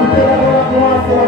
Nous te rendons la gloire.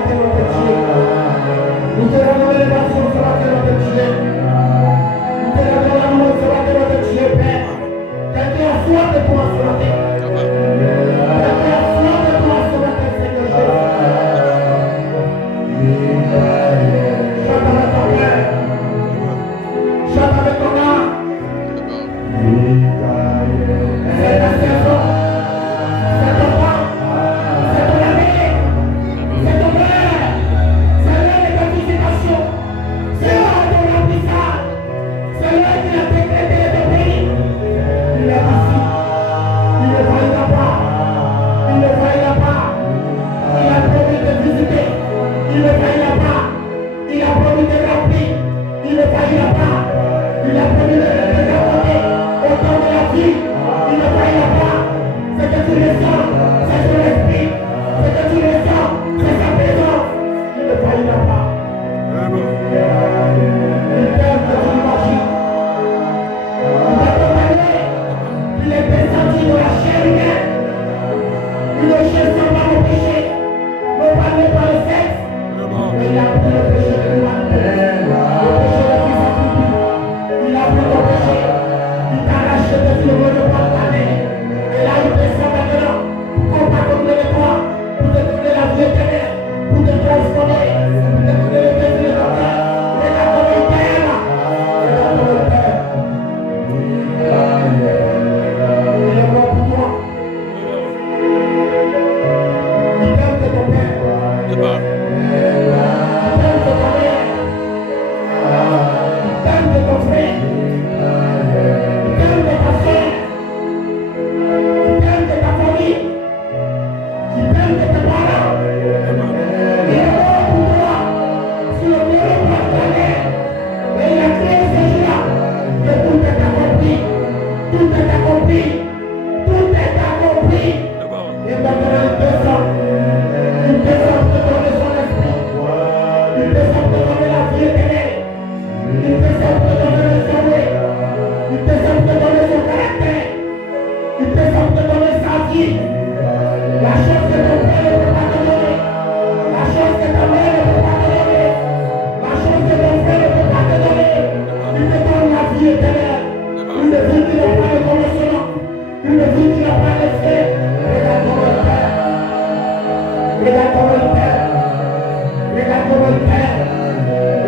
comment il t'aime.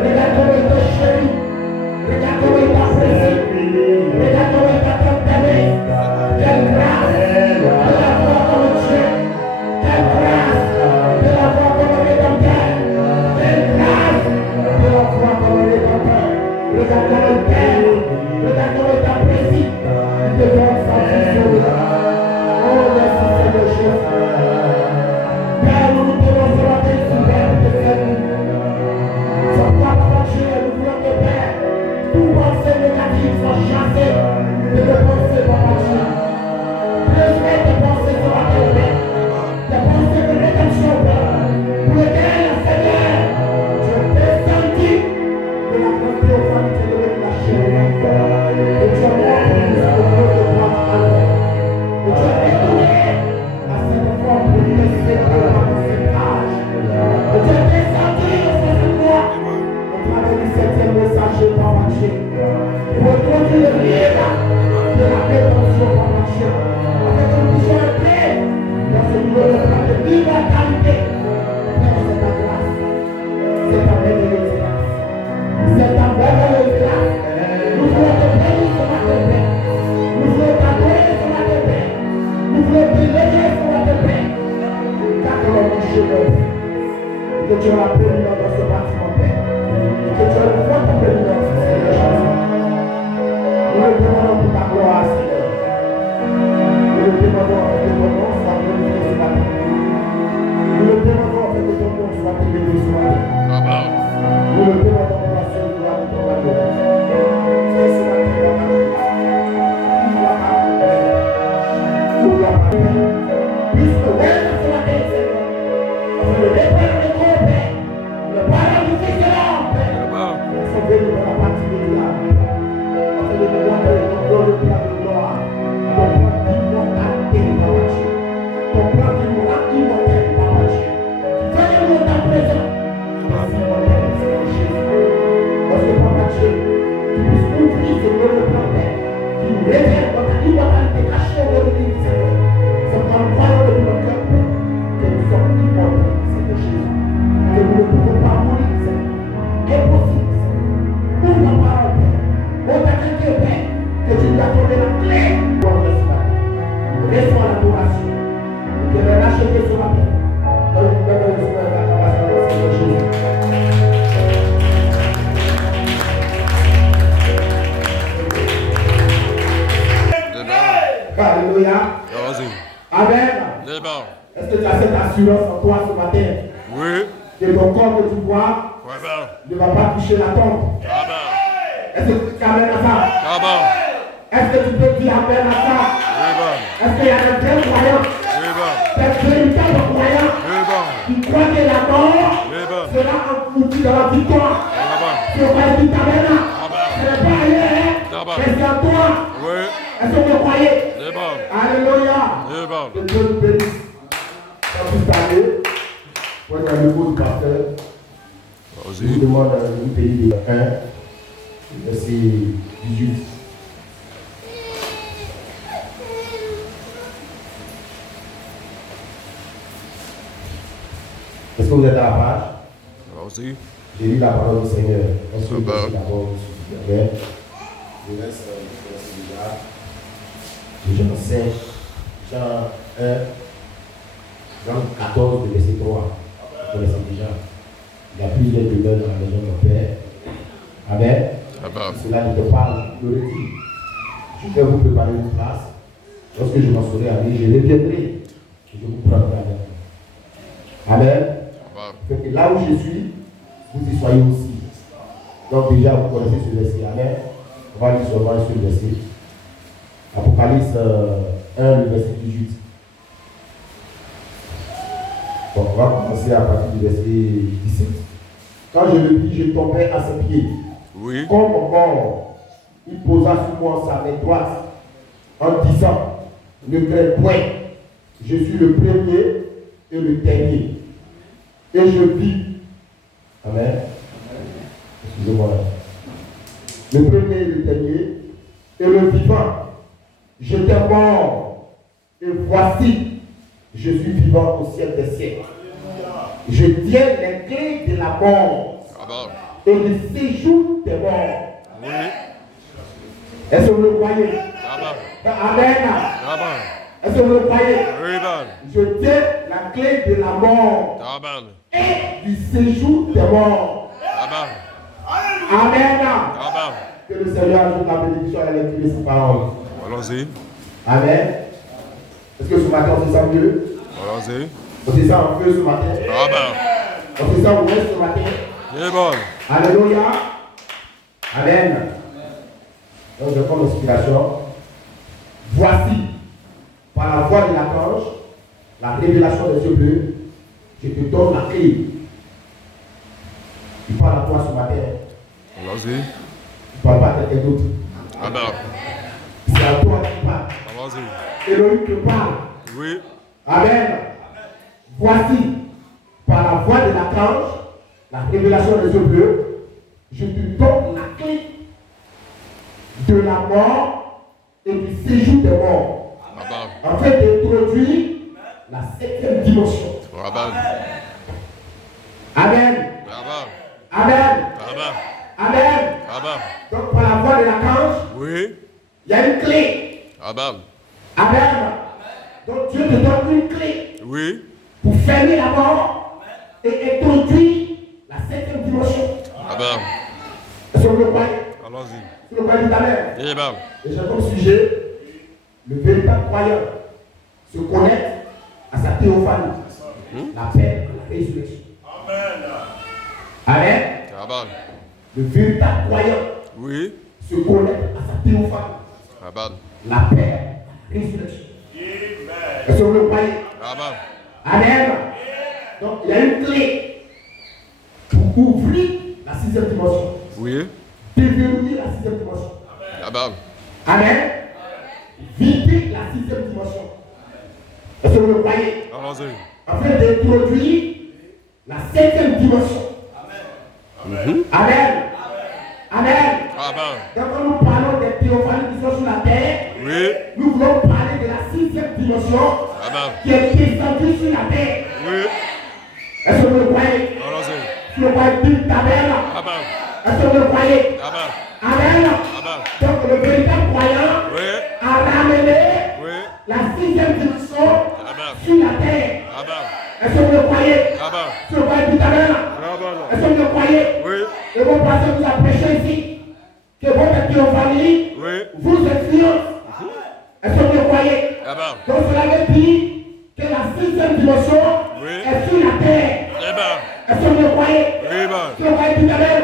Regarde comment il te chérit. Regarde comment il t'apprécie. Regarde comment il t'attend d'aimer. Quelle grâce de la voir comme Dieu. Quelle grâce de la voir comme Rédempteur. Quelle grâce de la voir comme Rédempteur. Regarde comment il t'aime. Regarde comment il t'apprécie. Il te donne sa vie sur lui. Oh, merci Seigneur Jésus. Père, nous nous tenons sur la tête suprême de cette vie. Sans toi, Papa Dieu, nous voulons te Père. Tout pensée négative soit chassée de nos pensées, Papa Dieu. Transmets tes pensées sur la terre, Père. Tes pensées de rédemption, Père. Pour lesquelles, Seigneur, tu es descendu de la grande théophanie de la chair. Et tu as rempli le nom de gloire à l'heure. Et tu as détourné à cette forme pour nous laisser devant cette âge. Et tu es descendu sur cette voie au travers du 7e messager, Papa Dieu. Pour introduire le livre de la rédemption, Papa Dieu. Afin que nous puissions entrer dans ce nouveau plan de l'immortalité. Père, c'est ta grâce. C'est ta merveilleuse grâce. C'est ta merveilleuse grâce. Nous voulons te bénir ce matin, Père. Nous voulons t'adorer ce matin, Père. Nous voulons te léguer ce matin, Père. Car que l'on est chez nous. Et que tu as la prélude dans ce bâtiment, Père. Et que tu as le fond de prélude, Seigneur Jésus. Nous le demandons pour ta gloire, Seigneur. Nous le demandons afin que ton nom soit glorifié ce matin. Nous le demandons afin que ton nom soit élevé ce matin. Nous le demandons pour la seule gloire de ton royaume. C'est ce matin, Papa Jésus. Ouvre ma Père. Ouvre ma Père. Puisque même ce matin, Seigneur, afin de répandre le corps, Père, le parole du Fils de l'homme, Père, sont venus dans la partie de l'âme. Afin de nous montrer ton glorieux plan de gloire, ton plan d'immortalité, Papa Dieu. Ton plan qui nous rend immortels, Papa Dieu. Venez nous dans ta présence. Merci, immortel, Seigneur Jésus. Parce que, Papa Dieu, tu puisses ouvrir ce glorieux plan, Père, qui nous révèle notre immortalité cachée au milieu du Seigneur. C'est en croyant de notre cœur, Père, que nous sommes immortels, Seigneur Jésus. Que nous ne pouvons pas mourir, Seigneur. Impossible, Seigneur. Ouvre la parole, Père. On t'a dit, Père, que tu lui as donné la clé pour ce matin. Reçois l'adoration. Et que le racheter ce matin. Dans le nom de Jésus, la capacité de Seigneur Jésus. Alléluia. Amen. Est-ce que tu as cette assurance en toi ce matin? Oui. Que ton corps que tu vois ne va pas toucher la tombe. Est-ce que tu dis amen à ça? Est-ce que tu peux dire amen à ça? Est-ce qu'il y a des vrais croyants? Des véritables croyants qui croient que la mort sera enfoutue dans la victoire? Tu vas dire amen. Ce n'est pas ailleurs, mais c'est en toi. Est-ce que vous croyez? Alléluia. Que Dieu nous bénisse. Quand vous parlez, pour être le mot du pasteur, je vous demande de nous payer de 1, verset 18. Est-ce que vous êtes à la page? J'ai lu la parole du Seigneur. Est-ce que vous êtes d'abord vous souvenez? Je laisse déjà. Jean 5, Jean 1, Jean 14, verset 3. Vous connaissez déjà. Il y a plusieurs demeures dans la maison de mon Père. Amen. Cela ne te parle, je le dis. Je vais vous préparer une place. Lorsque je m'en serai allé, je reviendrai. Et je vous prendrai avec moi. Amen. Fait que là où je suis, vous y soyez aussi. Donc déjà, vous connaissez ce verset. Amen. On va lui savoir ce verset. Apocalypse 1, le verset 18. Donc on va commencer à partir du verset 17. Quand je le vis, je tombais à ses pieds. Oui. Comme mort, il posa sur moi sa main droite en disant, ne crains point, je suis le premier et le dernier. Et je vis. Amen. Excusez-moi. Le premier et le dernier et le vivant. J'étais mort et voici, je suis vivant au ciel des siècles. Je tiens les clés de la mort et du séjour des morts. Oui. Est-ce que vous le croyez? Amen. Est-ce que vous le croyez? Je tiens la clé de la mort et du séjour des morts. Amen. Que le Seigneur ajoute la bénédiction à la lecture de sa parole. Allons-y. Amen. Est-ce que ce matin on se sent mieux? Allons-y. On se sent en feu ce matin? On se sent ouvert ce matin? Alléluia. Amen. Donc je prends l'inspiration. Voici, par la voix de l'archange, la révélation des yeux bleus, je te donne la clé. Il parle à toi ce matin. Allons-y. Il ne parle pas à quelqu'un d'autre. C'est à toi qui parle. Allons-y. Elohim te parle. Oui. Amen. Voici, par la voix de l'archange, la révélation des yeux bleus, je te donne la clé de la mort et du séjour des morts. Afin d'introduire la 7e dimension. Amen. Amen. Amen. Donc par la voix de l'archange, oui, il y a une clé. Amen. Donc Dieu te donne une clé. Oui. Pour fermer la mort et introduire la 7e dimension. Est-ce que vous le croyez? Allons-y. Vous le croyez tout à l'heure? Et j'ai comme sujet le véritable croyant se connecte à sa théophanie, la paix, la résurrection. Amen. Le véritable croyant se connecte à sa théophanie, la paix, la résurrection. Est-ce que vous le croyez? Amen. Donc il y a une clé pour ouvrir la 6e dimension. Oui. Déverrouiller la 6e dimension. Amen. Vider la 6e dimension. Est-ce que vous le croyez? Afin d'introduire la 7e dimension. Amen. Amen. Donc quand nous parlons des théophanies qui sont sur la terre, nous voulons parler de la 6e dimension qui est descendue sur la terre. Est-ce que vous le croyez? Si vous le croyez, dites Amen. Est-ce que vous le croyez? Amen. Donc le véritable croyant a ramené la 6e dimension sur la terre. Est-ce que vous le croyez? Si vous le croyez, dites Amen. Est-ce que vous le croyez? Et mon pasteur vous a prêché ici que votre théophanie vous influence. Est-ce que vous le croyez? Donc cela veut dire que la 6e dimension est sur la terre. Est-ce que vous le croyez? Si vous le croyez, dites Amen.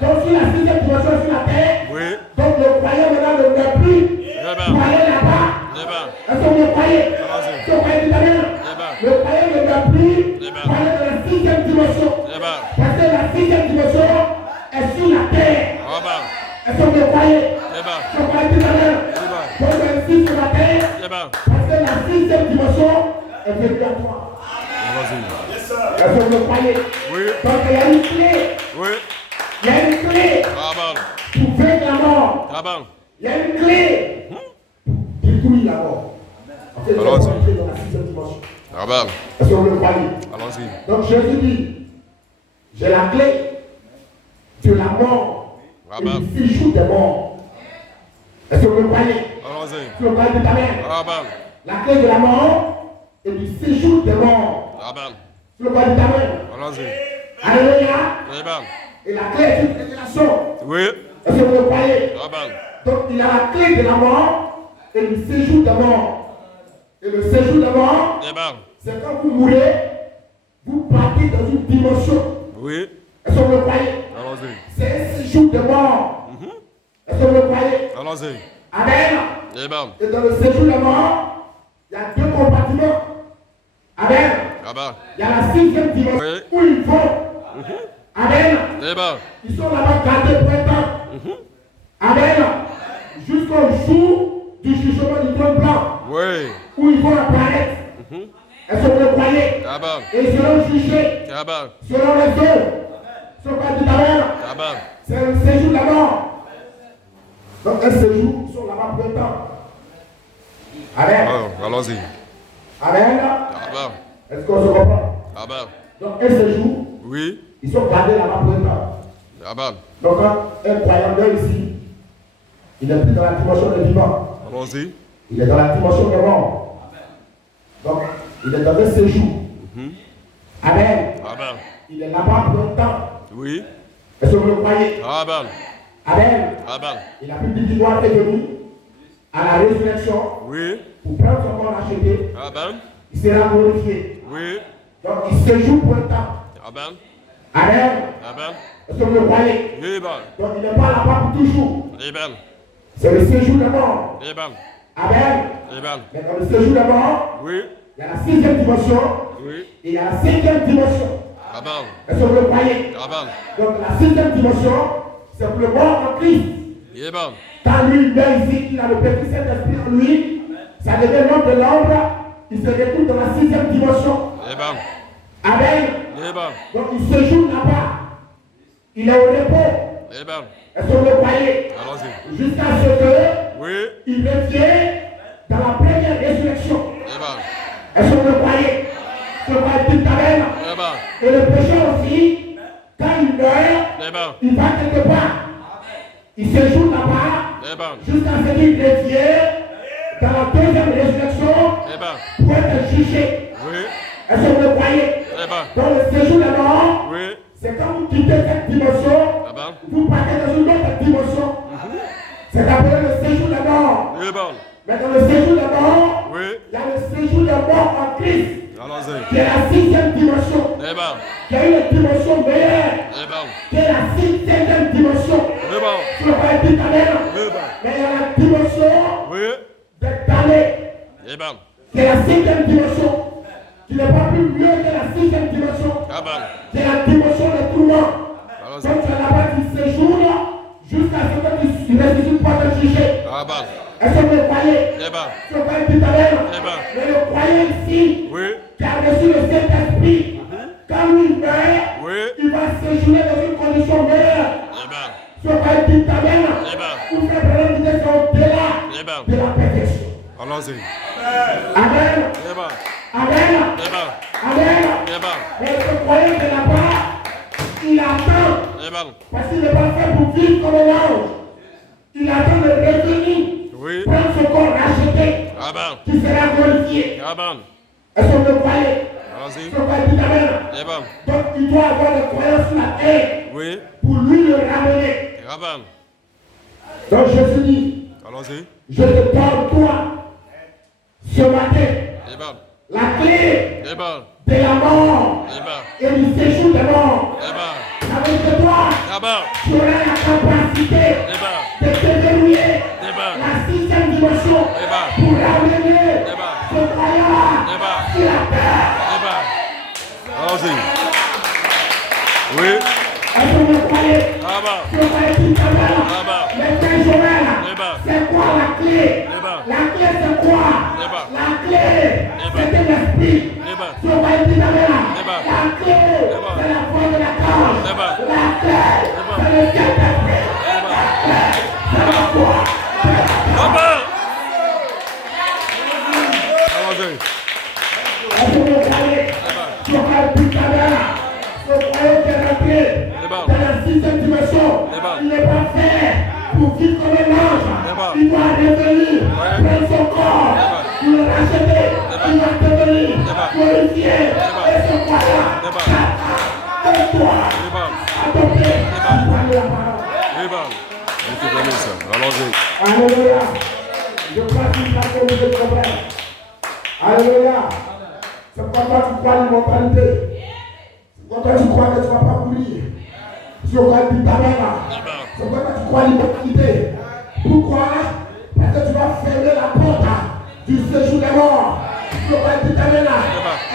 Donc si la 6e dimension est sur la terre, donc le croyant maintenant ne peut plus pour aller là-bas. Est-ce que vous le croyez? Si vous le croyez, dites Amen. Le croyant ne peut plus pour aller dans la 6e dimension. Parce que la 6e dimension est sur la terre. Est-ce que vous le croyez? Si vous croyez, dites Amen. Donc elle est sur la terre. Parce que la 6e dimension est venue à toi. Est-ce que vous le croyez? Donc il y a une clé. Il y a une clé pour vaincre la mort. Il y a une clé pour détruire la mort. En fait, il y a une clé dans la 6e dimension. Est-ce que vous le croyez? Donc Jésus dit, j'ai la clé de la mort et du séjour des morts. Est-ce que vous le croyez? Si vous le croyez, dites Amen. La clé de la mort et du séjour des morts. Si vous le croyez, dites Amen. Alléluia. Et la clé est une révélation. Est-ce que vous le croyez? Donc il y a la clé de la mort et du séjour des morts. Et le séjour des morts, c'est quand vous mourrez, vous partez dans une dimension. Est-ce que vous le croyez? C'est un séjour de mort. Est-ce que vous le croyez? Amen. Et dans le séjour de mort, il y a 2 compartiments. Amen. Il y a la 6e dimension où ils vont. Amen. Ils sont là-bas gardés pour un temps. Amen. Jusqu'au jour du jugement du trône blanc. Où ils vont apparaître. Est-ce que vous le croyez? Et ils seront jugés selon les œuvres. Ce qu'on dit Amen. C'est un séjour de la mort. Donc un séjour, ils sont là-bas pour un temps. Amen. Allons-y. Amen. Est-ce qu'on se comprend? Donc un séjour, Oui. ils sont gardés là-bas pour un temps. Amen. Donc quand un croyant vient ici, il n'est plus dans la dimension des vivants. Allons-y. Il est dans la dimension des morts. Donc il est dans un séjour. Amen. Amen. Il est là-bas pour un temps. Oui. Est-ce que vous le croyez? Amen. Amen. Amen. Il a pu dire qu'il doit être venu à la résurrection Oui. pour prendre son corps acheté. Amen. Il sera glorifié. Oui. Donc il séjour pour un temps. Amen. Amen. Amen. Est-ce que vous le croyez? Amen. Donc il n'est pas là-bas pour toujours. Amen. C'est le séjour de mort. Amen. Amen. Amen. Mais dans le séjour de mort, Oui. il y a la sixième dimension Oui. et il y a la cinquième dimension. Amen. Est-ce que vous le croyez? Amen. Donc la sixième dimension, c'est pour le mort en Christ. Amen. Quand lui il vient ici, il a le petit Saint-Esprit en lui, ça devient l'homme de l'ombre, il se retrouve dans la sixième dimension. Amen. Amen. Amen. Donc il séjourne là-bas. Il est au repos. Amen. Est-ce que vous le croyez? Allons-y. Jusqu'à ce que Oui. il revient dans la première résurrection. Amen. Est-ce que vous le croyez? Ce qu'on dit Amen. Amen. Et le pécheur aussi, quand il meurt, Amen. il va quelque part. Il séjourne là-bas Amen. jusqu'à ce qu'il revient dans la deuxième résurrection Amen. pour être jugé. Oui. Est-ce que vous le croyez? Amen. Dans le séjour de mort, Oui. c'est quand vous quittez cette dimension, Amen. vous partez dans une autre dimension. C'est appelé le séjour de mort. Amen. Mais dans le séjour de mort, Oui. il y a le séjour de mort en Christ, Allons-y. qui est la sixième dimension, Amen. qui est une dimension meilleure, Amen. qui est la cinquième dimension. Amen. Tu ne peux pas dire Amen. Amen. Mais il y a la dimension Oui. de Calais, Amen. qui est la cinquième dimension, qui n'est pas plus mieux que la sixième dimension, Amen. qui est la dimension de tourment. Allons-y. Donc tu es là-bas, tu séjournes jusqu'à ce que tu ressuscites pour te juger. Amen. Est-ce que vous le croyez? Amen. Tu ne peux pas dire Amen. Amen. Mais le croyant ici, Oui. qui a reçu le Saint-Esprit, quand lui meurt, Oui. il va séjourner dans une condition meilleure. Amen. Tu ne peux pas dire Amen. Amen. Vous faites vraiment dire c'est au-delà Amen. de la perfection. Allons-y. Amen. Amen. Amen. Amen. Amen. Amen. Mais ce croyant de là-bas, il attend. Amen. Parce qu'il n'est pas fait pour vivre comme un ange. Il attend de revenir, Oui. prendre son corps racheté, Amen. qui sera glorifié. Amen. Est-ce que vous le croyez? Allons-y. Ce qu'on dit Amen. Amen. Donc il doit avoir des croyances sur la terre Oui. pour lui le ramener. Amen. Donc Jésus dit, Allons-y. je te donne toi, ce matin, Amen. la clé Amen. de la mort Amen. et du séjour des morts. Amen. Avec toi, Amen. tu auras la capacité Amen. de te dérouler Amen. la sixième dimension Amen. pour ramener Amen. ce croyant Amen. sur la terre. Amen. Allons-y. Oui. Est-ce que vous le croyez? Amen. Ce qu'on dit Amen. Amen. Mais frère Joël, Amen. c'est quoi la clé? Amen. La clé c'est quoi? Amen. La clé, Amen. c'est l'esprit. Amen. Ce qu'on dit Amen. Amen. La clé, Amen. c'est la voix de la cage. Amen. La clé, c'est le Saint-Esprit. La clé, c'est la voix. Amen. Allons-y. Est-ce que vous le croyez? Ce qu'on dit Amen. Ce croyant qui est rentré Amen. dans la sixième dimension, Amen. il n'est pas fait pour vivre comme un ange. Amen. Il doit revenir, prendre son corps, pour le racheter. Il va devenir glorifié. Et ce croyant, et toi, adopté, parler la parole. Amen. Je te bénisse. Allons-y. Alléluia. Je pratique la communauté de problème. Alléluia. C'est pourquoi tu crois l'immortalité. C'est pourquoi tu crois que tu ne vas pas mourir. C'est pourquoi tu t'amènes là. C'est pourquoi tu crois l'immortalité. Pourquoi? Parce que tu vas fermer la porte du séjour des morts. C'est pourquoi tu t'amènes là.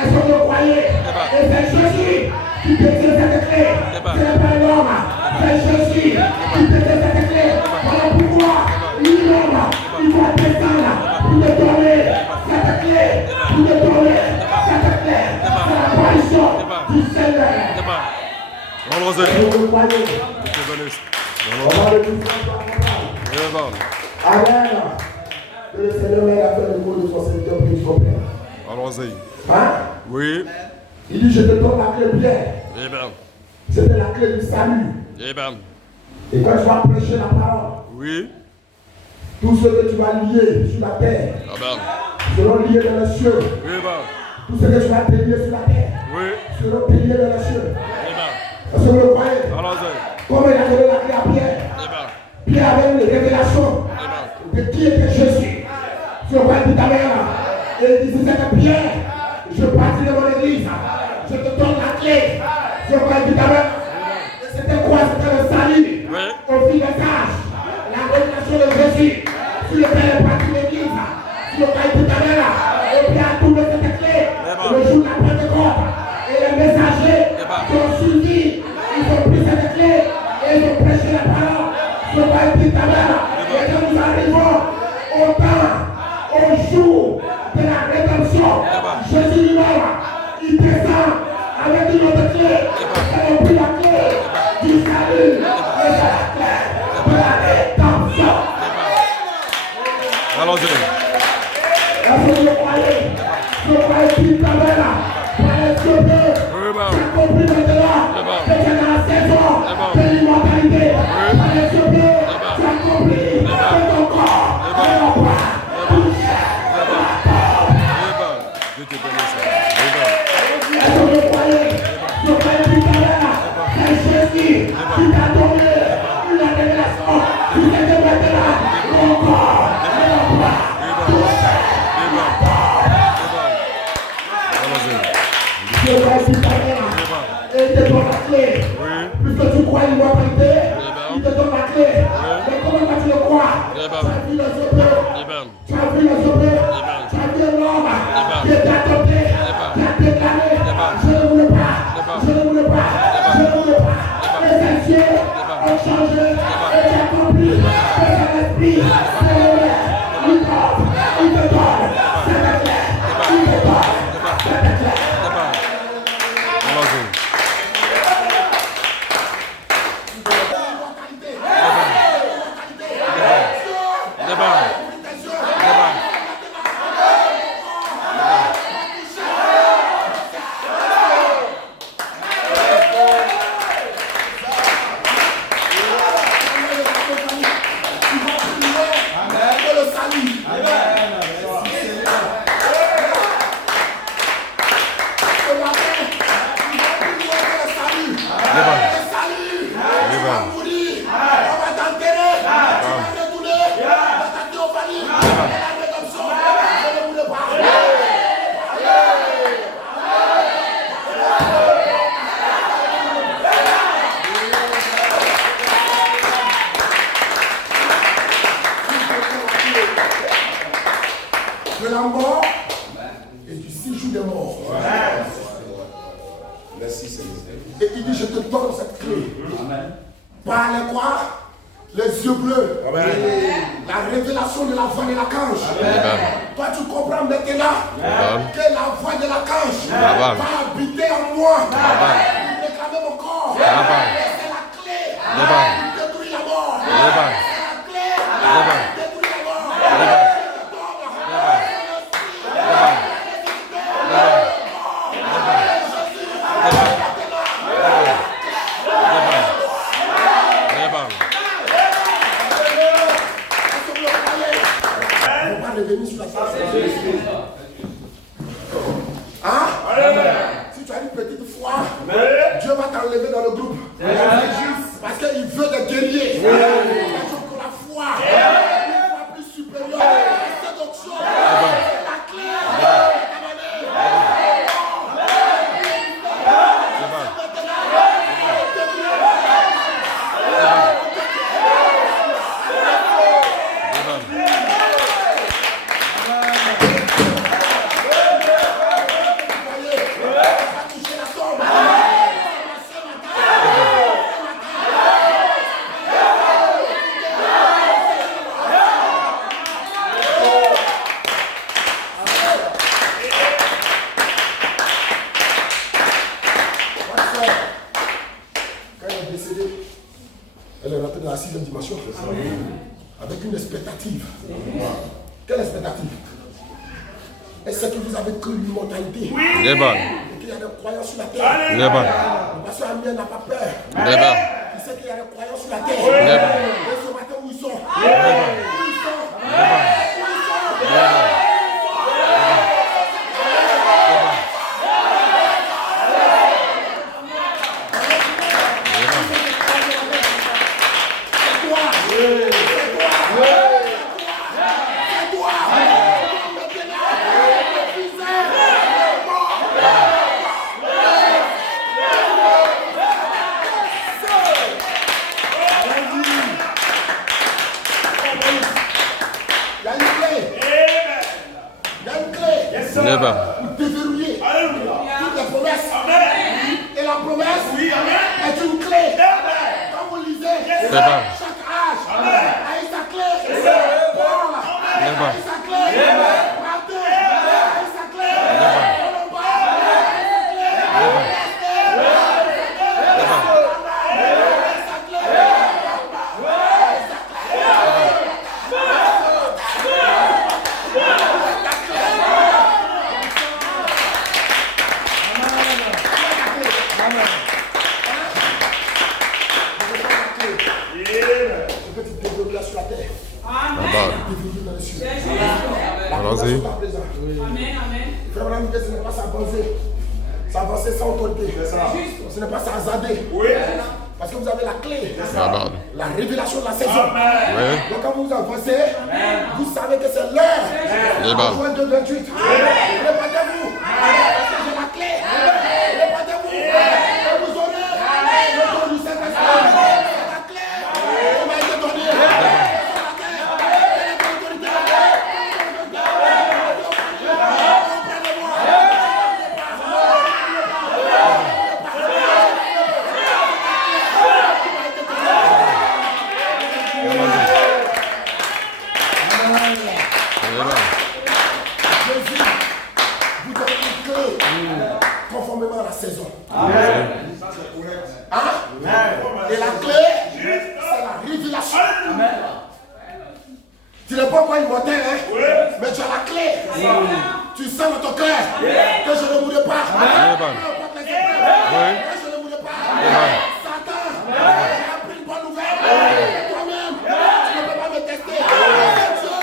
Est-ce que vous le croyez? Et c'est Jésus qui détient cette clé. Ce n'est pas l'homme. C'est Jésus qui détient cette clé. Voilà pourquoi l'homme, il doit descendre pour te donner cette clé. Pour te donner cette clé. C'est l'apparition du Seigneur. Allons-y. Est-ce que vous le croyez? Je te bénisse. On va le dire ça. Amen. Amen. Que le Seigneur ait la fait le mot de son Seigneur pour qu'il comprenne. Allons-y. Hein? Oui. Il dit, je te donne la clé Pierre. Amen. C'était la clé du salut. Amen. Et quand tu vas prêcher la parole, Oui. tout ce que tu vas lier sur la terre Amen. seront liés dans les cieux. Amen. Tout ce que tu vas délier sur la terre Oui. seront déliés dans les cieux. Amen. Est-ce que vous le croyez? Allons-y. Comme il a donné la clé à Pierre, Amen. Pierre avait une révélation Amen. de qui était Jésus. Tu vois, dit ta mère, et il disait que Pierre, je partirai de mon église, je te donne la clé. Tu vois, dit ta mère. Et c'était quoi? C'était le salut. Oui. Au fil des âges, la révélation de Jésus. Si le Père est parti de l'église, si le Père dit ta mère, et Pierre a tourné cette clé, le jour de la Pentecôte, et les messagers qui ont suivi, ils ont pris cette clé et ils ont prêché la parole. Je vais dire ta mère, et quand nous arrivons au temps, au jour de la rédemption, Jésus lui-même, il descend avec une autre clé, et on prit la clé du salut, et c'est la clé de la rédemption. Allons-y. Est-ce que vous croyez? Je croyais qu'il t'avait là. Croyez que Dieu, tu as compris maintenant que tu es dans la saison de l'immortalité. Croyez que Dieu, tu as compris que ton corps est en bas. Dieu te bénisse. Amen. Est-ce que vous croyez? Je croyais qu'il t'avait là. C'est Jésus qui t'a donné une révélation. Tu sais que maintenant, ton corps est en bas. Je vais dire ta mère, et il te donne la clé. Puisque tu crois l'immortalité, il te donne la clé. Mais comment vas-tu le croire? Tu as vu les Hébreux, tu as vu les Hébreux, tu as vu l'homme qui était adopté, qui a déclaré, je ne voulais pas, je ne voulais pas, je ne voulais pas. Mais ces cieux ont changé, et tu as compris que c'est l'esprit, c'est le lait, il te donne, c'est la clé, il te donne, c'est la clé. De la mort et du séjour des morts. Merci Seigneur. Et il dit, je te donne cette clé. Par les quoi? Les yeux bleus. Amen. La révélation de la voix de l'archange. Toi, tu comprends maintenant que la voix de l'archange va habiter en moi. Il réclame mon corps. C'est la clé. Il détruit la mort. C'est la clé. Il détruit la mort. Revenir sur la terre. Hein? Si tu as une petite foi, Dieu va t'enlever dans le groupe. Parce qu'il veut des guerriers. Pour la foi, une foi plus supérieure. Cette option, c'est la clé. Elle est rentrée dans la 6e dimension avec une expectative. Quelle expectative? Elle sait que vous avez cru l'immortalité. Et qu'il y a des croyants sur la terre. Never. Le pasteur Amien n'a pas peur. Never. Il sait qu'il y a des croyants sur la terre. Never. Et ce matin, où ils sont? Never. Où ils sont? Never. Never. Never. Pour déverrouiller toutes les promesses. Et la promesse est une clé. Quand vous lisez, chaque âge a eu sa clé. Paul a eu sa clé. Matthieu a eu sa clé. Colomba a eu sa clé. Sur la terre. Allons-y. Frère, ce n'est pas s'avancer. S'avancer sans autorité. Ce n'est pas s'azader. Parce que vous avez la clé. La révélation de la saison. Donc quand vous avancez, vous savez que c'est l'heure. Joël 2:28. Répétez-vous. Parce que j'ai la clé. Répétez-vous. Et vous aurez le don du Saint-Esprit. C'est la clé. On m'a été donné. Conformément à la saison. Hein? Et la clé, c'est la révélation. Tu n'es pas encore immortel, hein? Mais tu as la clé. Tu sens dans ton cœur que je ne mourrai pas. Que je ne mourrai pas. Satan, j'ai appris une bonne nouvelle. Toi-même, tu ne peux pas me tester. Dieu,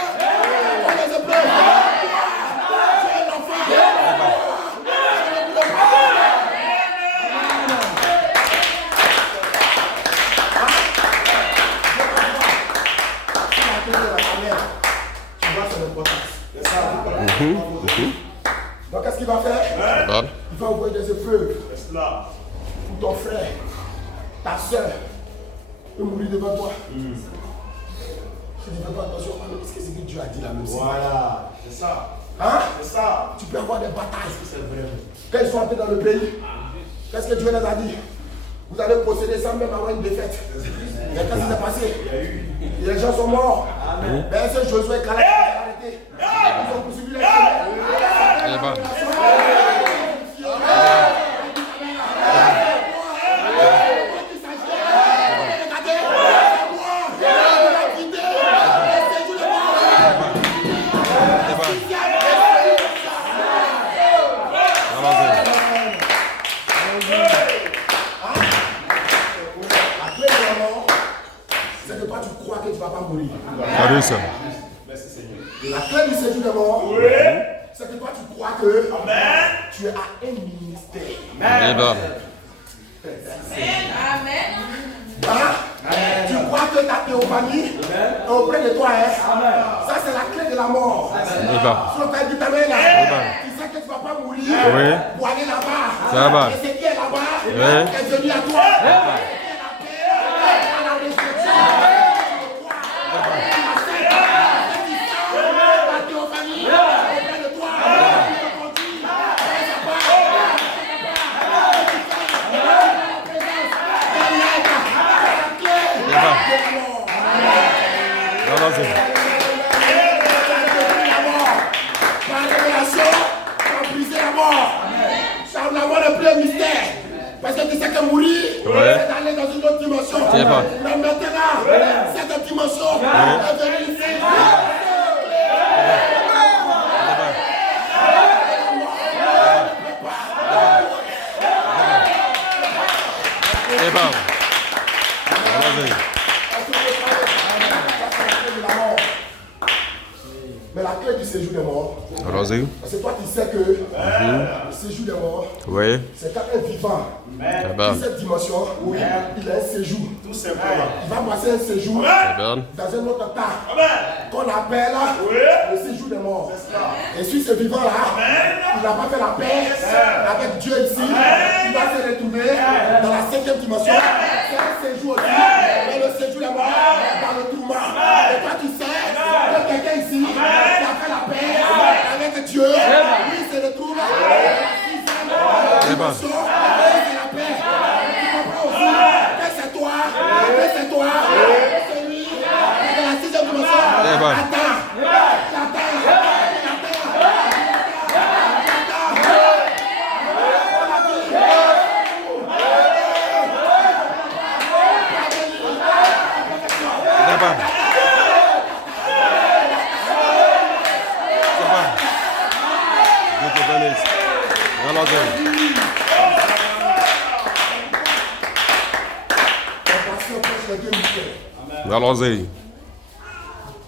pour les épreuves. Tu es l'enfant. Donc qu'est-ce qu'il va faire? Il va envoyer des épreuves pour ton frère, ta soeur peut mourir devant toi. Je dis fais pas attention, qu'est-ce que c'est que Dieu a dit là même? Voilà, c'est ça. Hein? C'est ça. Tu peux avoir des batailles. C'est vrai. Quand ils sont entrés dans le pays, qu'est-ce que Dieu les a dit? Vous allez posséder sans même avoir une défaite. Mais qu'est-ce qui s'est passé? Les gens sont morts. Mais ce Josué et Caleb sont arrêtés. Ils ont poursuivi les c'est que toi tu crois que tu ne vas pas mourir. La clé du séjour des morts, c'est que toi tu crois que tu as un ministère. Amen. Hein? Tu crois que ta théophanie est auprès de toi. Hein? Ça c'est la clé de la mort. Sur ta dit amen là. Tu sais que tu ne vas pas mourir pour aller là-bas. Et ce qui est là-bas est venu à toi. Par révélation, tu as brisé la mort. Ça n'a pas le plus mystère. Parce que tu sais que mourir, c'est d'aller dans une autre dimension. Mais maintenant, cette dimension est venue ici. Débat. Allons-y. Mais la clé du séjour des morts, Allons-y. parce que toi tu sais que le séjour des morts, Oui. c'est quand un vivant, Débat. dans cette dimension, il a un séjour. Tout simplement. Il va passer un séjour Débat. dans un autre temps qu'on appelle le séjour des morts. Et si ce vivant-là, il n'a pas fait la paix avec Dieu ici, il va se retrouver dans la 5e dimension. C'est un séjour aussi, mais le séjour des morts dans le tourment. Et toi tu sais que quelqu'un ici qui a fait la paix avec Dieu, lui se retrouve dans la 6e dimension. C'est la paix. Tu comprends aussi que c'est toi, c'est lui, dans la 6e dimension. Débat. Dieu te bénisse. Allons-y. Allons-y.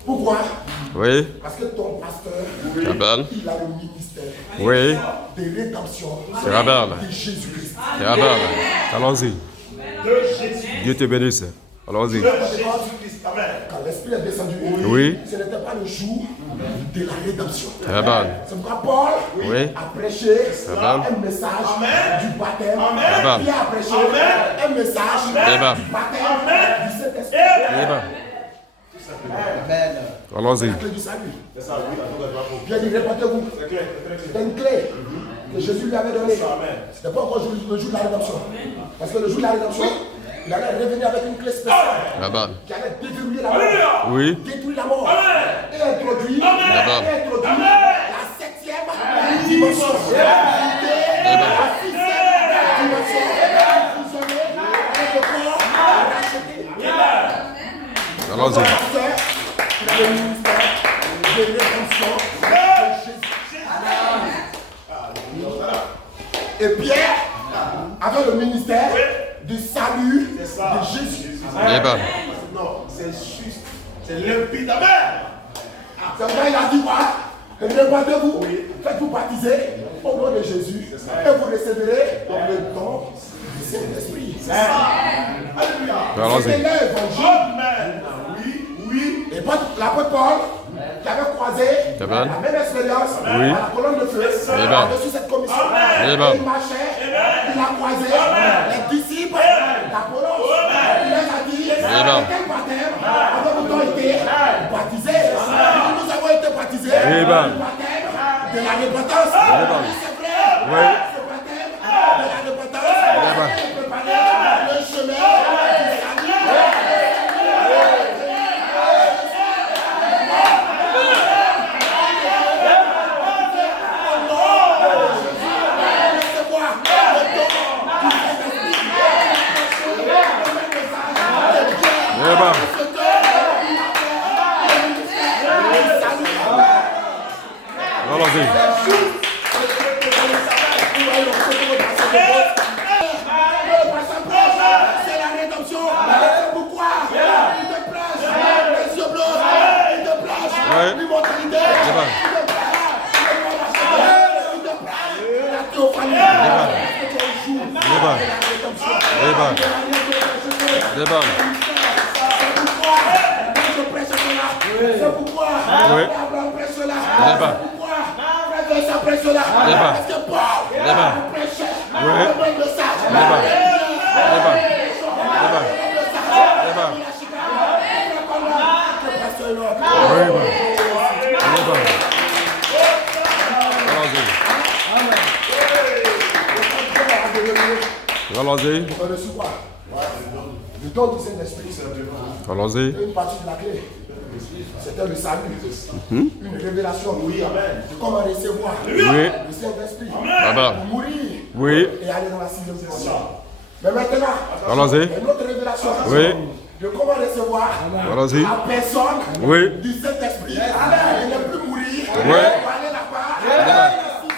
Pourquoi? Oui. Parce que ton pasteur, Débat. il a le ministère Oui. de rédemption Débat. de Jésus-Christ. Débat. Allons-y. Dieu te bénisse. Allons-y. Quand l'Esprit est descendu, Oui. ce n'était pas le jour de la rédemption. Débat. C'est pourquoi Paul Oui. a prêché un message du baptême. Débat. Il a prêché un message Débat. du baptême du Saint-Esprit. Débat. Allons-y. La clé du salut. Bien dit, répétez-vous. C'est une clé que Jésus lui avait donnée. Ce n'était pas encore le jour de la rédemption. Parce que le jour de la rédemption, il allait revenir avec une clé spéciale Débat. qui allait déverrouiller la mort, Oui. détruire la mort et introduire Débat. la 7e dimension. Débat. La 6e dimension. Fusionnée avec le corps racheté. Allons-y. Il a le ministère de rédemption de Jésus. Et Pierre avait le ministère du salut de Jésus. Débat. Non, c'est juste. C'est limpide. C'est pourquoi il a dit quoi? Répandez-vous, faites-vous baptiser au nom de Jésus et vous recevrez le don du Saint-Esprit. C'est ça. Alléluia. Allons-y. C'était l'évangile. Oui. Et l'apôtre Paul, qui avait croisé la même expérience à la colonne de feu, a reçu cette commission. Il marchait, il a croisé les disciples d'Apollos. Il leur a dit, quel baptême avez-vous été baptisés? Nous avons été baptisés du baptême de la repentance. C'est vrai, ce baptême de la repentance est préparé le chemin du salut. Allons-y. C'est la rédemption. C'est pourquoi il te place les yeux bleus, il te place l'immortalité, il te place la théophanie. C'est pourquoi Abraham prêche cela. C'est pourquoi Frère prêche cela. Parce que Paul prêchait le même message. Allons-y. On reçoit quoi? Le don du Saint-Esprit. Allons-y. Une partie de la clé. C'était le salut. Une révélation. Oui, amen. De comment recevoir le Saint-Esprit. Pour mourir et aller dans la 6e dimension. Mais maintenant, allons-y. Une autre révélation. De comment recevoir la personne du Saint-Esprit. Et ne plus mourir. Pour aller là-bas.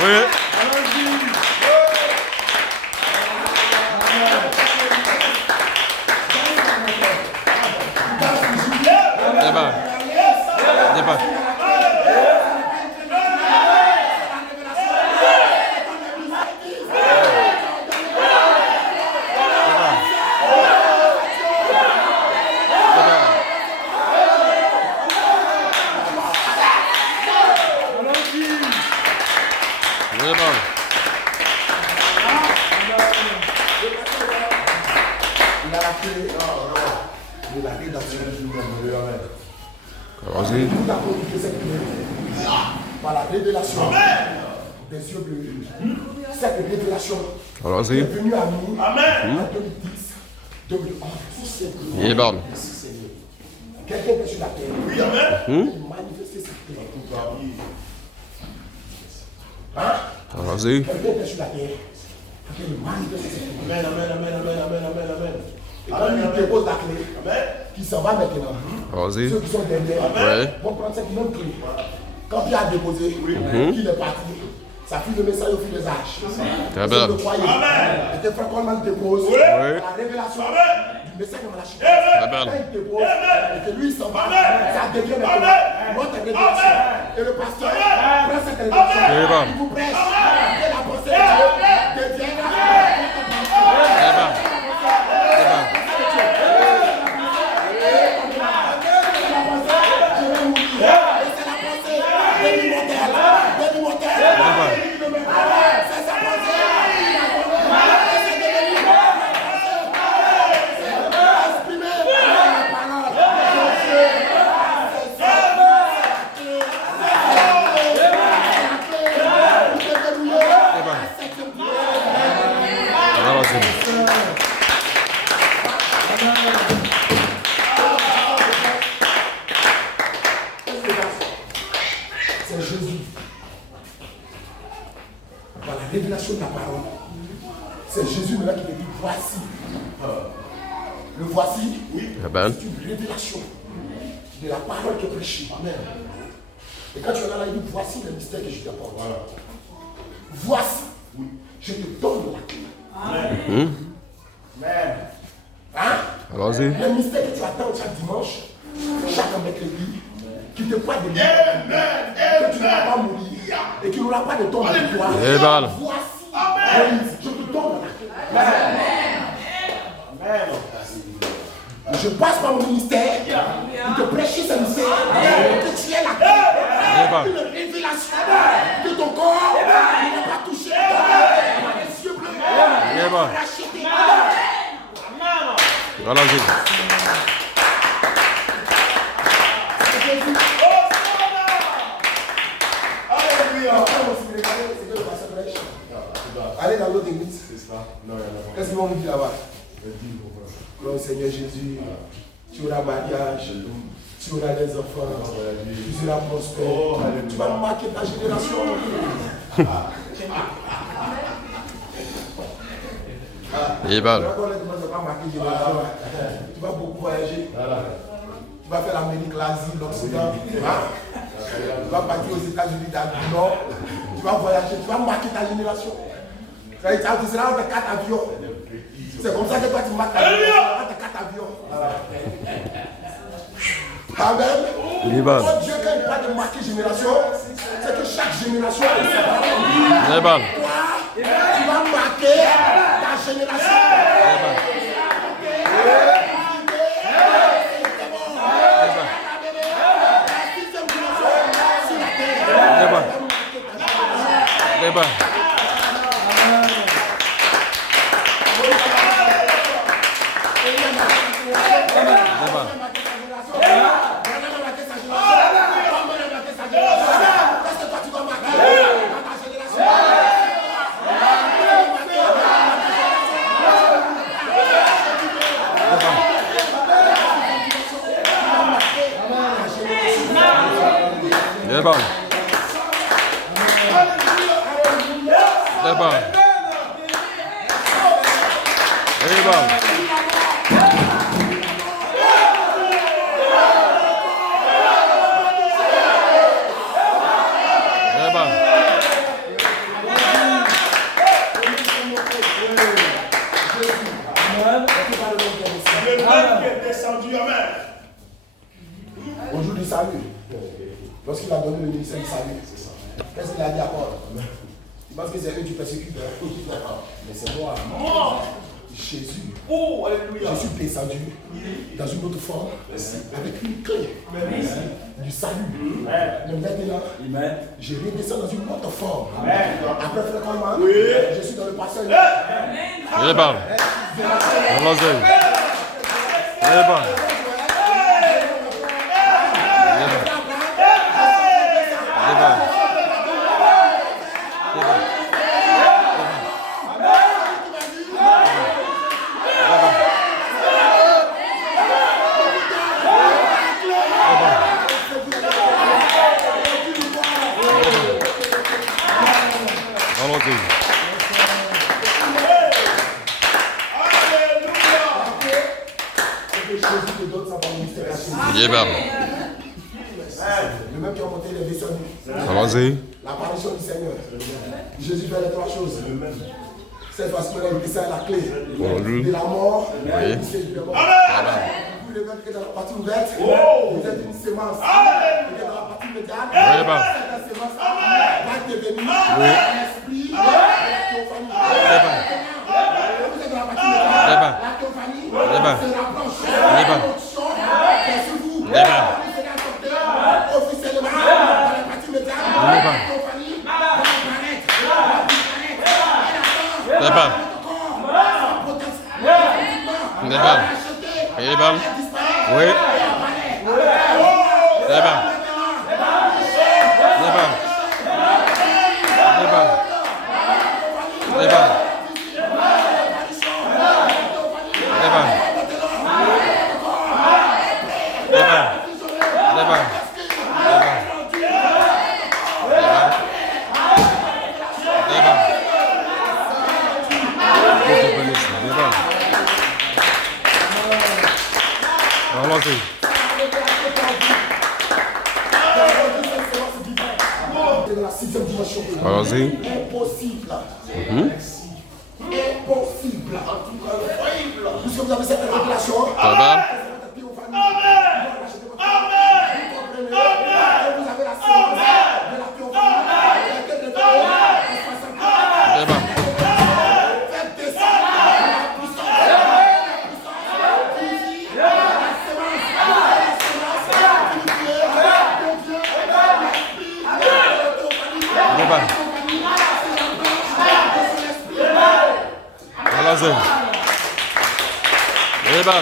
Oui. Débat. Il a la clé de la rédaction du monde. Allons-y. Nous avons communiqué cette clé par la révélation des yeux bleus. Cette révélation Allons-y. est venue à nous en 2010, 2011. Il est bon. Quelqu'un qui est sur la terre, il a manifesté cette clé. Hein? Allons-y. Quelqu'un qui est sur la terre, il a manifesté cette clé. Amen. Et quand il dépose la clé, qui s'en va maintenant, Allons-y. ceux qui sont derrière vont prendre cette même clé. Quand il a déposé, qu'il est parti, ça fit le message au fil des âges. Très bien. Le croyez. Et que Frère Coleman dépose la révélation du message de Malachie. Quand il dépose et que lui s'en va, ça devient maintenant notre révélation. Et le pasteur prend cette révélation. Il vous prêche que la pensée de Dieu devienne c'est Jésus. Dans la révélation de la parole, c'est Jésus maintenant qui dit voici. Le voici, c'est une révélation de la parole que prêche. Amen. Et quand tu es là, il dit voici le mystère que je t'apporte. Voilà. Voici, je te donne la clé. Amen. Hein? Allons-y. Le mystère que tu attends chaque dimanche, chaque mercredi, qui te croit de lui, que tu ne vas pas mourir et qui n'aura pas de ton victoire. Voici, je te donne la clé. Amen. Je passe par mon ministère pour te prêcher ce mystère, que tu aies la clé, une révélation que ton corps ne va pas toucher, par les yeux bleus, racheter. Allons-y. Allez dans l'autre église. Qu'est-ce qu'ils vont nous dire là-bas? Gloire au Seigneur Jésus. Tu auras mariage. Tu auras des enfants. Tu seras prospère. Tu vas marquer ta génération. Il est bon. Tu vas beaucoup voyager. Tu vas faire l'Amérique, l'Asie, l'Occident. Tu vas partir aux États-Unis du Nord. Tu vas voyager. Tu vas marquer ta génération. Tu seras dans 4 avions. C'est comme ça que toi tu marques ta génération. Dans 4 avions. Amen. Il est bon. Quand Dieu, quand il parle de marquer génération, c'est que chaque génération est séparée. Il est bon. Tu vas marquer ta génération. C'est bon. C'est bon. C'est bon. même qui est descendu. Amen. Au jour du salut, lorsqu'il a donné le ministère du salut, qu'est-ce qu'il a dit à Paul? Il pense que c'est eux qui persécutent. Mais c'est moi. Jésus. Oh, alléluia. Je suis descendu dans une autre forme avec une clé du salut. Mais maintenant, je redescends dans une autre forme. Après Frère Coleman, je suis dans le passage. Il est bon. Allons-y. Il est bon. Il est bon. Le même qui a monté les descendus. Allons-y. L'apparition du Seigneur. Jésus fait les trois choses. Cette fois-ci, il a la clé de la mort. Oui. Vous le même qui est dans la partie ouverte. Vous êtes une sémence. Vous êtes dans la partie médiane. Oui, bon. Cette sémence va devenir l'esprit de la théophanie. Vous êtes dans la partie médiane. La théophanie se rapproche. Officiellement, dans la partie médiane, la théophanie va apparaître. Il est bon. Oui. Il est bon. Allons-y. De la sixième dimension. Allons-y. Impossible. Impossible. Puisque vous avez cette révélation. Ça va? Vous avez la séance de la théophanie. Faites descendre la puissance. Allons-y. Il est bon.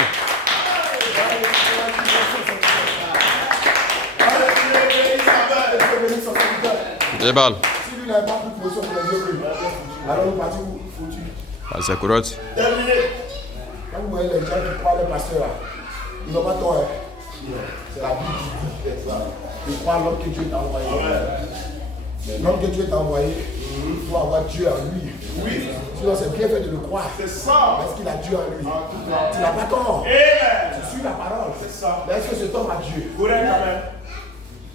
Il est bon. Si lui n'avait pas pris de position pour les yeux, alors nous partons foutus. C'est correct. Quand vous voyez les gens qui croient les pasteurs là, ils n'ont pas tort. C'est la Bible qui dit ça. Ils croient l'homme que Dieu t'a envoyé. Mais l'homme que Dieu t'a envoyé, il faut avoir Dieu en lui. Oui. Sinon c'est bien fait de le croire. C'est ça. Parce qu'il a Dieu en lui. Tu n'as pas tort. Tu suis la parole. C'est ça. Mais est-ce que cet homme a Dieu?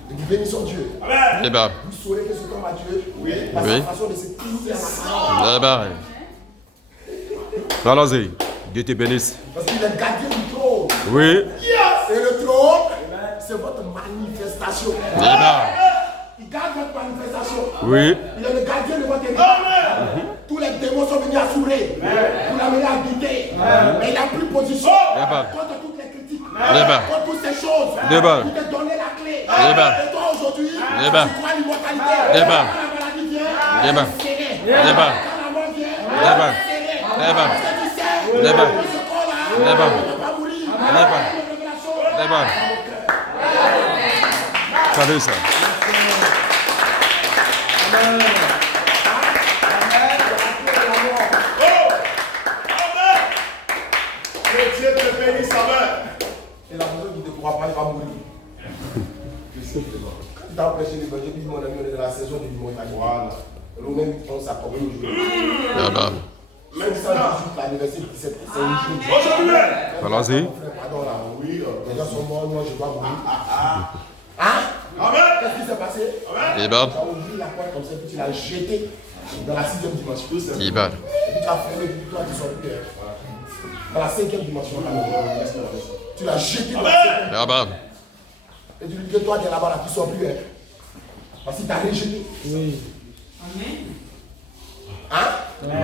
Et nous bénissons Dieu. Il est bon. Vous saurez que cet homme a Dieu. Oui. Par Oui. sa façon de se tenir à la parole. Il est bon. Allons-y. Dieu te bénisse. Parce qu'il est gardien du trône. Oui. Et le trône, c'est votre manifestation. Il est bon. Il garde votre manifestation. Oui. Il est le gardien de votre vie. Tous les démons sont venus assurer pour l'amener à habiter. Mais il n'a plus position contre toutes les critiques, contre toutes ces choses. Il te donner la clé. Et toi aujourd'hui, tu crois l'immortalité. Quand la maladie vient, serré. Quand la mort vient, serré. Parce que tu sais, ce corps-là ne va pas mourir. Savez ça. Que Dieu te bénisse, amen. Et la personne qui ne te croit pas, il va mourir. Quand tu t'as prêché l'évangile, dis mon ami, on est dans la saison de l'immortalité. Voilà. Nous-mêmes, on s'accompagne aujourd'hui. Même ça, l'anniversaire du 17, c'est un jour. Allons-y. Pardon là, oui, les gens sont morts, moi je dois mourir. Hein? Qu'est-ce qui s'est passé? Il est bon. Tu as ouvert la porte comme ça, puis tu l'as jeté. Dans la 6e dimension. Iban. Et puis tu as fermé, toi tu sors plus. Dans la 5e dimension. Tu l'as jeté dans la 5e dimension. Amen. Et tu lui dis que toi tu es là-bas, là, tu ne sors plus. Parce qu'il t'a rejeté. Oui. Hein?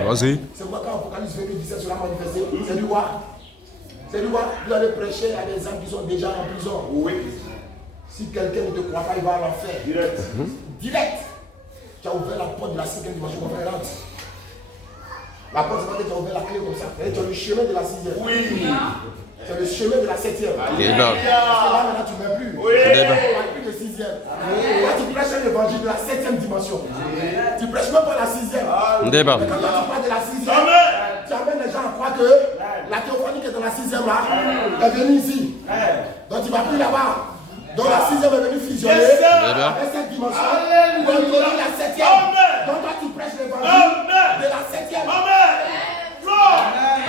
Vas-y. C'est pourquoi quand Apocalypse 22, 17 sera manifesté, c'est du quoi? C'est du quoi? Vous allez prêcher à des âmes qui sont déjà en prison. Oui. Si quelqu'un ne te croit pas, il va à l'enfer. Direct. Direct. Tu as ouvert la porte de la 5e dimension, on va rentrer. La porte, c'est pas que tu as ouvert la clé comme ça. Tu as le chemin de la 6e. Oui. C'est le chemin de la 7e. Amen. Parce que là, maintenant, tu ne mets plus. Oui. Tu ne mets plus de 6e. Toi, tu prêches un évangile de la 7e dimension. Tu ne prêches même pas la 6e. Mais quand tu parles de la 6e, tu amènes les gens à croire que la théophanie qui est dans la 6e là, est venue ici. Donc, tu ne vas plus là-bas. Donc, la 6e est venue fusionner avec cette dimension pour introduire la 7e. Donc, toi, tu prêches l'évangile de la 7e.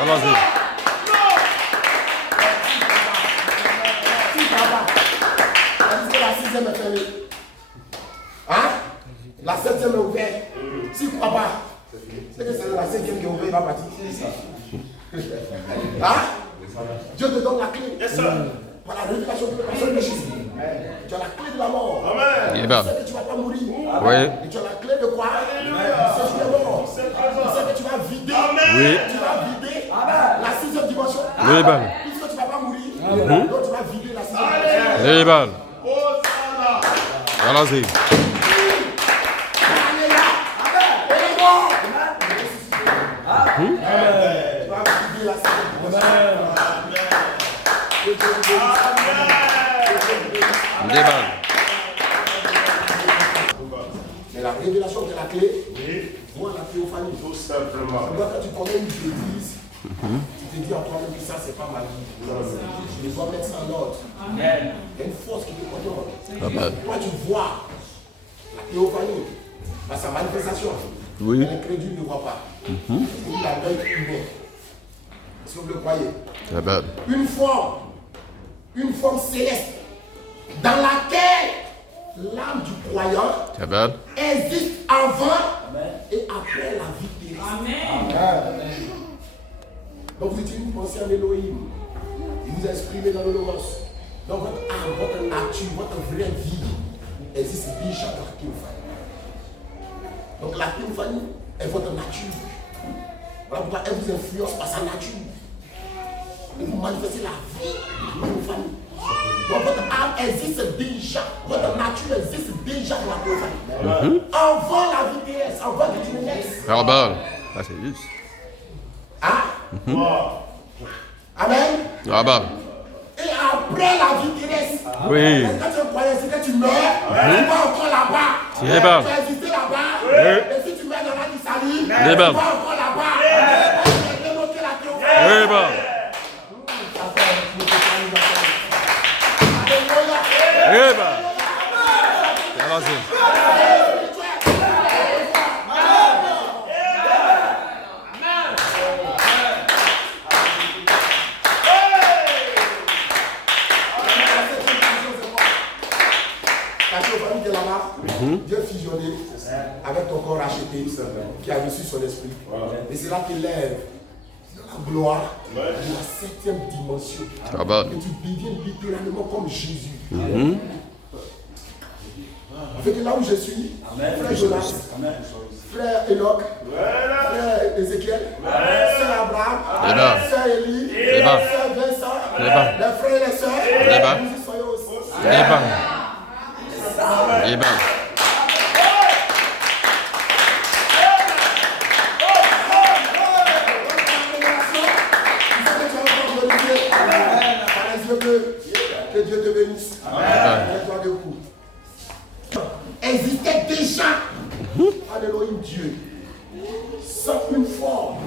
Allons-y. La 6e est fermée. Hein? La 7e est ouverte. S'il ne croit pas, c'est que c'est la 5e qui est ouverte, il va partir. Hein? Dieu te donne la clé. Par la révélation de personne de Jésus. Tu as la clé de la mort. Tu sais que tu ne vas pas mourir. Oui. Et tu as la clé de quoi? C'est que tu es mort. Tu sais que tu vas vider. Oui. Tu vas vider la 6e dimension. Oui, ben. Puisque tu ne vas pas mourir, donc tu vas vider la 6e dimension. Oui, ben. Allons-y. Mais la révélation de la clé, voit la théophanie. Tout simplement. Quand tu connais une église, tu te dis en toi-même que ça, c'est pas ma vie. Je dois mettre ça en ordre. Il y a une force qui te contrôle. Toi, tu vois la théophanie, à sa manifestation. Oui. L'incrédule ne voit pas. Il a l'œil humain. Est-ce que vous le croyez? Amen. Une forme céleste, dans laquelle l'âme du croyant Amen. existe avant et après la vie terrestre. Amen. Donc vous étiez une pensée en Elohim. Il vous a exprimé dans le Logos. Donc votre âme, votre nature, votre vraie vie existe déjà dans la théophanie. Donc la théophanie est votre nature. Voilà pourquoi elle vous influence par sa nature. Et vous manifestez la vie de la théophanie. Donc votre âme existe déjà, votre nature existe déjà dans la théophanie. Avant la vie terrestre, avant que tu ne naisses. Amen. Ah, c'est juste. Hein? Amen. Amen. Et après la vie terrestre, Oui. quand tu es croyant, c'est que tu meurs, tu vas encore là-bas. C'est bon. Tu as existé là-bas. Et si tu meurs dans la vie salut, tu C'est vas bon. encore là-bas. Tu vas démontrer la théophanie. Oui, ben. Oui, ben. Allons-y. La théophanie de là-bas, Dieu fusionné avec ton corps racheté qui a reçu son esprit. Et c'est là qu'il lève dans la gloire de la 7e dimension. Amen. Et tu deviens littéralement comme Jésus. Fait que là où je suis, frère Jonas, frère Enoch, frère Ézéchiel, frère Abraham, frère Élie, frère Vincent, les frères et les sœurs, nous y soyons aussi. Amen. Que Dieu te bénisse. Lève-toi debout. Existait déjà en Elohim Dieu, sans une forme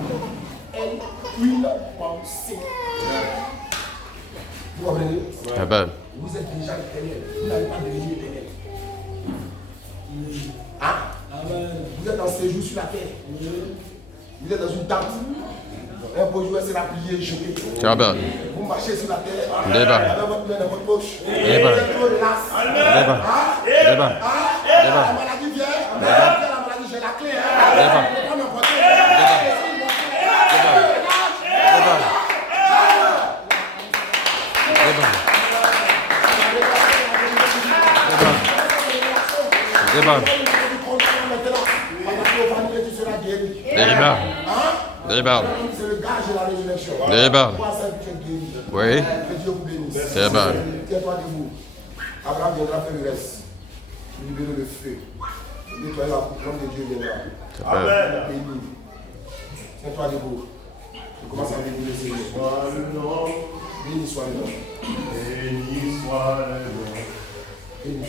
et une pensée. Vous comprenez? Amen. Vous êtes déjà éternel. Vous n'avez pas devenu éternel. Hein? Vous êtes en séjour sur la terre. Vous êtes dans une tente. Un beau jour, elle sera pliée et jetée. Amen. Vous marchez sur la terre. Amen. Avec votre main dans votre poche. Vous Amen. êtes trop relax. Amen. Hein? Amen. La maladie vient. La maladie, j'ai la clé, hein. Débarque. Tu peux pas m'emporter. Débarque. Débarque. C'est le gage de la résurrection. Débarque. Oui. Que Dieu vous bénisse. Débarque. Tiens-toi debout. Abraham viendra faire le reste. Libérer le feu. Nettoyer la coupe. L'homme de Dieu viendra. Amen. Béni. Tiens-toi debout. Je commence à bénir le Seigneur. Béni soit le nom. Béni soit le nom. Béni soit le nom.